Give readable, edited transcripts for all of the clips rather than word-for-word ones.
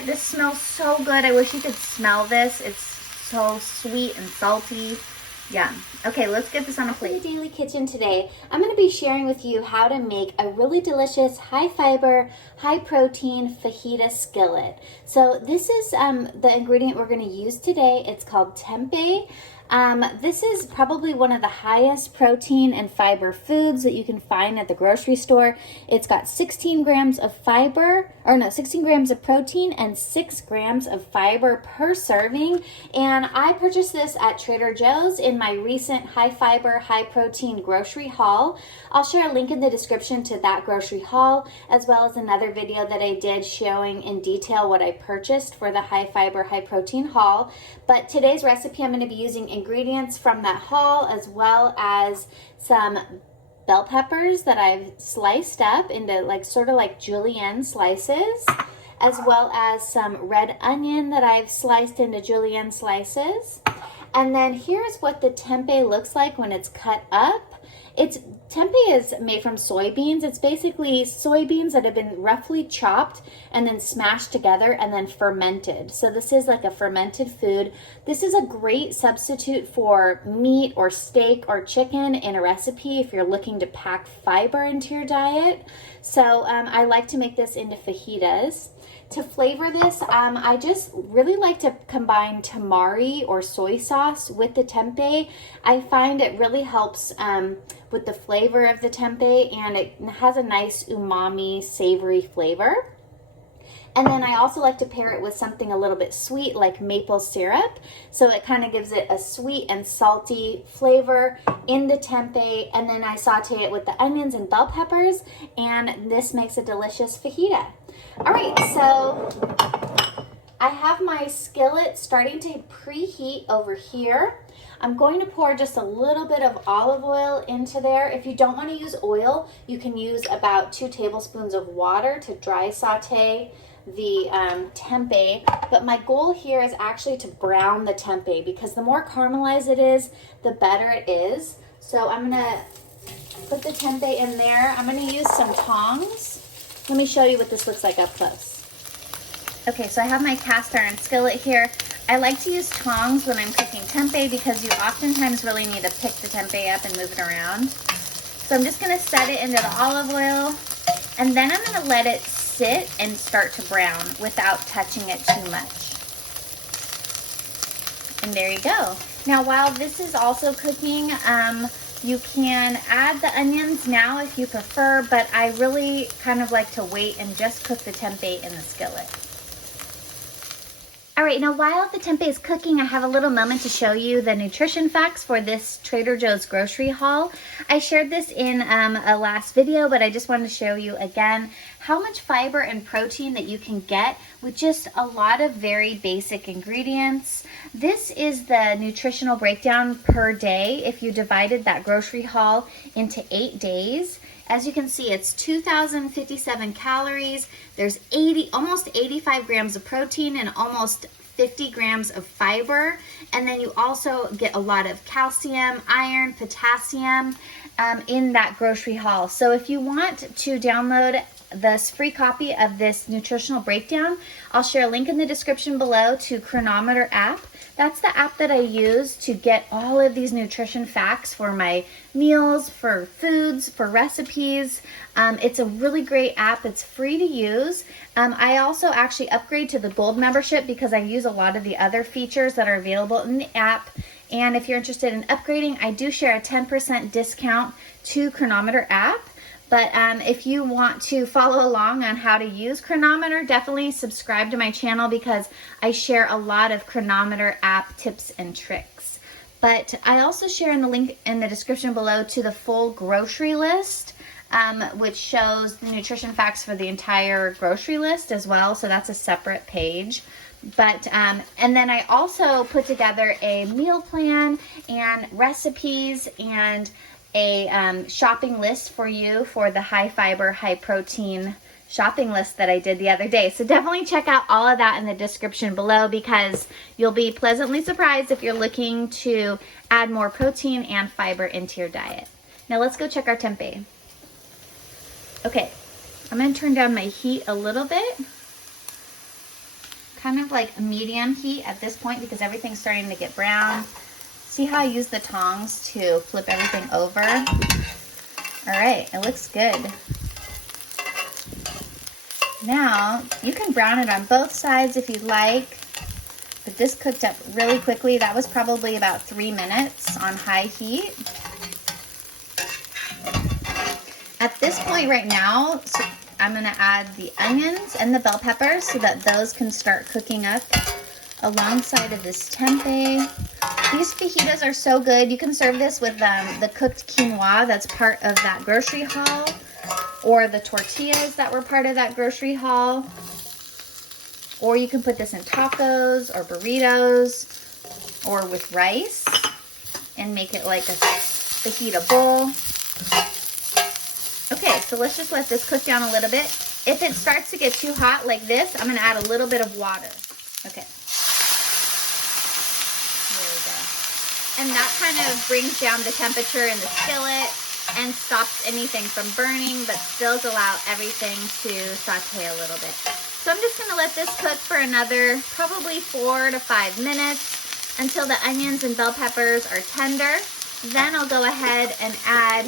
it. This smells so good. I wish you could smell this. It's so sweet and salty. Yum. Okay, let's get this on a plate. In the Daily Kitchen today, I'm going to be sharing with you how to make a really delicious, high fiber, high protein fajita skillet. So this is the ingredient we're going to use today. It's called tempeh. This is probably one of the highest protein and fiber foods that you can find at the grocery store. It's got 16 grams of 16 grams of protein and 6 grams of fiber per serving. And I purchased this at Trader Joe's in my recent high fiber, high protein grocery haul. I'll share a link in the description to that grocery haul, as well as another video that I did showing in detail what I purchased for the high fiber, high protein haul. But today's recipe, I'm going to be using ingredients from that haul, as well as some bell peppers that I've sliced up into sort of like julienne slices, as well as some red onion that I've sliced into julienne slices. And then here's what the tempeh looks like when it's cut up. Tempeh is made from soybeans. It's basically soybeans that have been roughly chopped and then smashed together and then fermented. So this is like a fermented food. This is a great substitute for meat or steak or chicken in a recipe if you're looking to pack fiber into your diet. So I like to make this into fajitas. To flavor this, I just really like to combine tamari or soy sauce with the tempeh. I find it really helps with the flavor of the tempeh, and it has a nice umami, savory flavor. And then I also like to pair it with something a little bit sweet like maple syrup. So it kind of gives it a sweet and salty flavor in the tempeh. And then I saute it with the onions and bell peppers, and this makes a delicious fajita. All right, so I have my skillet starting to preheat over here. I'm going to pour just a little bit of olive oil into there. If you don't want to use oil, you can use about 2 tablespoons of water to dry saute the tempeh. But my goal here is actually to brown the tempeh, because the more caramelized it is, the better it is. So I'm going to put the tempeh in there. I'm going to use some tongs. Let me show you what this looks like up close. Okay, so I have my cast iron skillet here. I like to use tongs when I'm cooking tempeh because you oftentimes really need to pick the tempeh up and move it around. So I'm just going to set it into the olive oil, and then I'm going to let it sit and start to brown without touching it too much. And there you go. Now while this is also cooking, you can add the onions now if you prefer, but I really kind of like to wait and just cook the tempeh in the skillet. All right, now while the tempeh is cooking, I have a little moment to show you the nutrition facts for this Trader Joe's grocery haul. I shared this in a last video, but I just wanted to show you again how much fiber and protein that you can get with just a lot of very basic ingredients. This is the nutritional breakdown per day if you divided that grocery haul into 8 days. As you can see, it's 2,057 calories. There's almost 85 grams of protein and almost 50 grams of fiber. And then you also get a lot of calcium, iron, potassium in that grocery haul. So if you want to download this free copy of this nutritional breakdown, I'll share a link in the description below to Cronometer app. That's the app that I use to get all of these nutrition facts for my meals, for foods, for recipes. It's a really great app. It's free to use. I also actually upgrade to the Gold membership because I use a lot of the other features that are available in the app. And if you're interested in upgrading, I do share a 10% discount to Cronometer app. But if you want to follow along on how to use Cronometer, definitely subscribe to my channel because I share a lot of Cronometer app tips and tricks. But I also share in the link in the description below to the full grocery list, which shows the nutrition facts for the entire grocery list as well. So that's a separate page. But and then I also put together a meal plan and recipes and a shopping list for you for the high fiber, high protein shopping list that I did the other day. So definitely check out all of that in the description below because you'll be pleasantly surprised if you're looking to add more protein and fiber into your diet. Now let's go check our tempeh. Okay, I'm going to turn down my heat a little bit. kind of like medium heat at this point because everything's starting to get brown. See how I use the tongs to flip everything over? All right, it looks good. Now, you can brown it on both sides if you'd like, but this cooked up really quickly. That was probably about 3 minutes on high heat. At this point right now, I'm gonna add the onions and the bell peppers so that those can start cooking up alongside of this tempeh. These fajitas are so good. You can serve this with the cooked quinoa that's part of that grocery haul, or the tortillas that were part of that grocery haul. Or you can put this in tacos or burritos or with rice and make it like a fajita bowl. Okay, so let's just let this cook down a little bit. If it starts to get too hot like this, I'm gonna add a little bit of water. Okay. There we go. And that kind of brings down the temperature in the skillet and stops anything from burning, but still allow everything to saute a little bit. So I'm just gonna let this cook for another probably 4 to 5 minutes until the onions and bell peppers are tender. Then I'll go ahead and add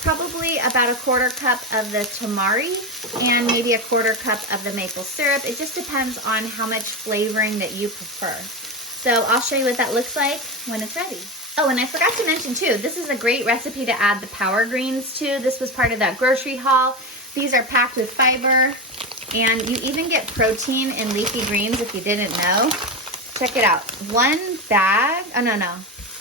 probably about a 1/4 cup of the tamari and maybe a 1/4 cup of the maple syrup. It just depends on how much flavoring that you prefer. So I'll show you what that looks like when it's ready. Oh, and I forgot to mention too, this is a great recipe to add the power greens to. This was part of that grocery haul. These are packed with fiber, and you even get protein in leafy greens if you didn't know. Check it out. 1 bag, oh no,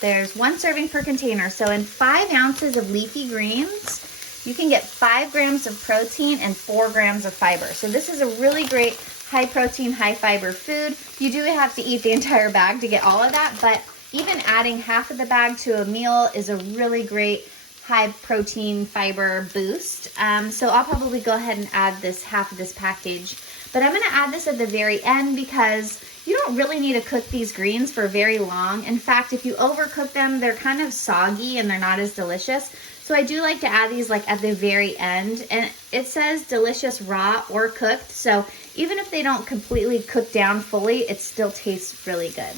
there's 1 serving per container. So in 5 ounces of leafy greens, you can get 5 grams of protein and 4 grams of fiber. So this is a really great high protein, high fiber food. You do have to eat the entire bag to get all of that, but even adding half of the bag to a meal is a really great high protein fiber boost. So I'll probably go ahead and add this half of this package. But I'm gonna add this at the very end because you don't really need to cook these greens for very long. In fact, if you overcook them, they're kind of soggy and they're not as delicious. So I do like to add these like at the very end. And it says delicious raw or cooked. So even if they don't completely cook down fully, it still tastes really good.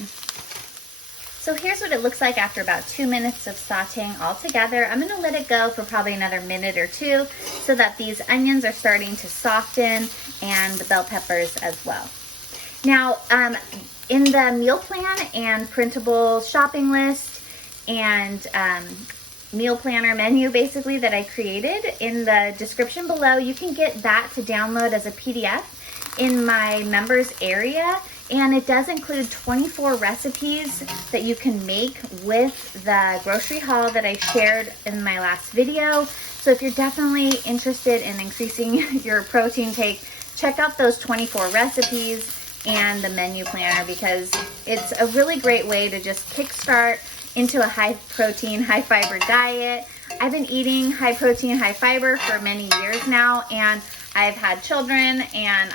So here's what it looks like after about 2 minutes of sauteing all together. I'm gonna let it go for probably another minute or 2 so that these onions are starting to soften and the bell peppers as well. Now, in the meal plan and printable shopping list and meal planner menu basically that I created, in the description below, you can get that to download as a PDF in my members area. And it does include 24 recipes that you can make with the grocery haul that I shared in my last video. So if you're definitely interested in increasing your protein take, check out those 24 recipes and the menu planner because it's a really great way to just kickstart into a high protein, high fiber diet. I've been eating high protein, high fiber for many years now, and I've had children and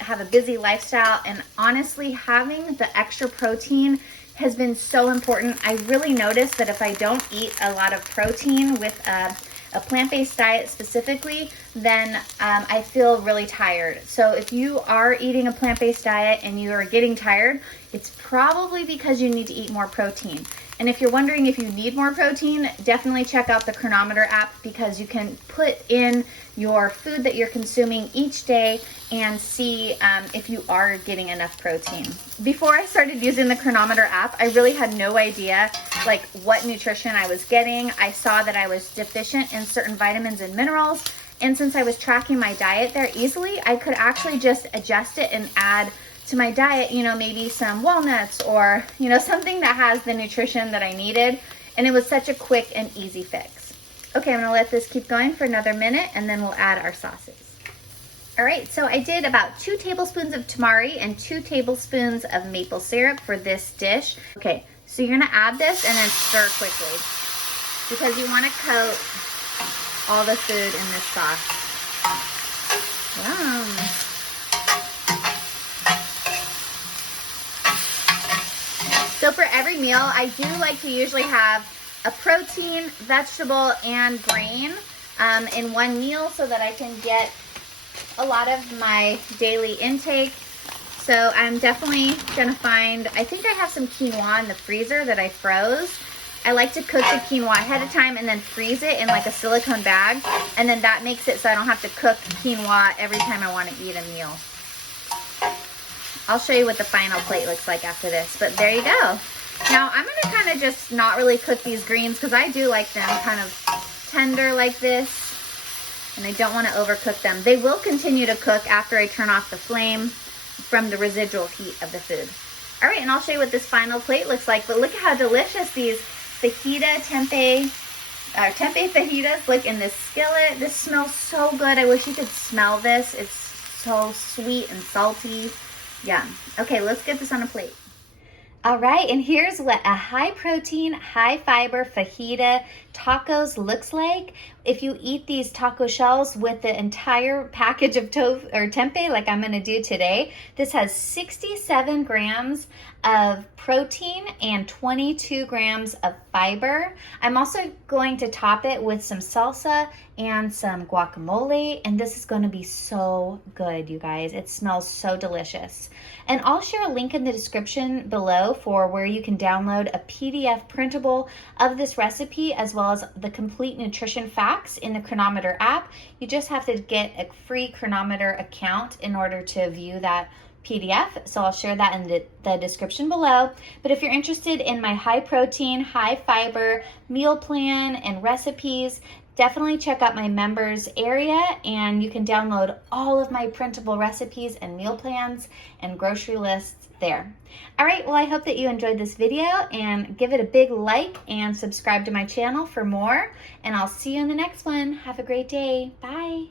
have a busy lifestyle, and honestly having the extra protein has been so important. I really noticed that if I don't eat a lot of protein with a plant-based diet specifically, then I feel really tired. So if you are eating a plant-based diet and you are getting tired, it's probably because you need to eat more protein. And if you're wondering if you need more protein, definitely check out the Cronometer app because you can put in your food that you're consuming each day and see if you are getting enough protein. Before I started using the Cronometer app, I really had no idea like what nutrition I was getting. I saw that I was deficient in certain vitamins and minerals, and since I was tracking my diet there easily, I could actually just adjust it and add to my diet, you know, maybe some walnuts or, you know, something that has the nutrition that I needed. And it was such a quick and easy fix. Okay, I'm gonna let this keep going for another minute and then we'll add our sauces. All right, so I did about 2 tablespoons of tamari and 2 tablespoons of maple syrup for this dish. Okay, so you're gonna add this and then stir quickly because you wanna coat all the food in this sauce. Yum. So for every meal, I do like to usually have a protein, vegetable, and grain in one meal so that I can get a lot of my daily intake. So I'm definitely gonna find, I think I have some quinoa in the freezer that I froze. I like to cook the quinoa ahead of time and then freeze it in like a silicone bag. And then that makes it so I don't have to cook quinoa every time I wanna eat a meal. I'll show you what the final plate looks like after this, but there you go. Now I'm gonna kind of just not really cook these greens because I do like them kind of tender like this. And I don't want to overcook them. They will continue to cook after I turn off the flame from the residual heat of the food. All right, and I'll show you what this final plate looks like. But look at how delicious these fajita tempeh fajitas look in this skillet. This smells so good. I wish you could smell this. It's so sweet and salty. Yum. Okay, let's get this on a plate. All right, and here's what a high protein, high fiber fajita tacos looks like. If you eat these taco shells with the entire package of tofu or tempeh, like I'm gonna do today, this has 67 grams of protein and 22 grams of fiber. I'm also going to top it with some salsa and some guacamole, and this is going to be so good, you guys. It smells so delicious. And I'll share a link in the description below for where you can download a PDF printable of this recipe, as well as the complete nutrition facts in the Cronometer app. You just have to get a free Cronometer account in order to view that PDF, so I'll share that in the description below. But if you're interested in my high protein, high fiber meal plan and recipes, definitely check out my members area, and you can download all of my printable recipes and meal plans and grocery lists there. All right, well, I hope that you enjoyed this video, and give it a big like and subscribe to my channel for more, and I'll see you in the next one. Have a great day. Bye.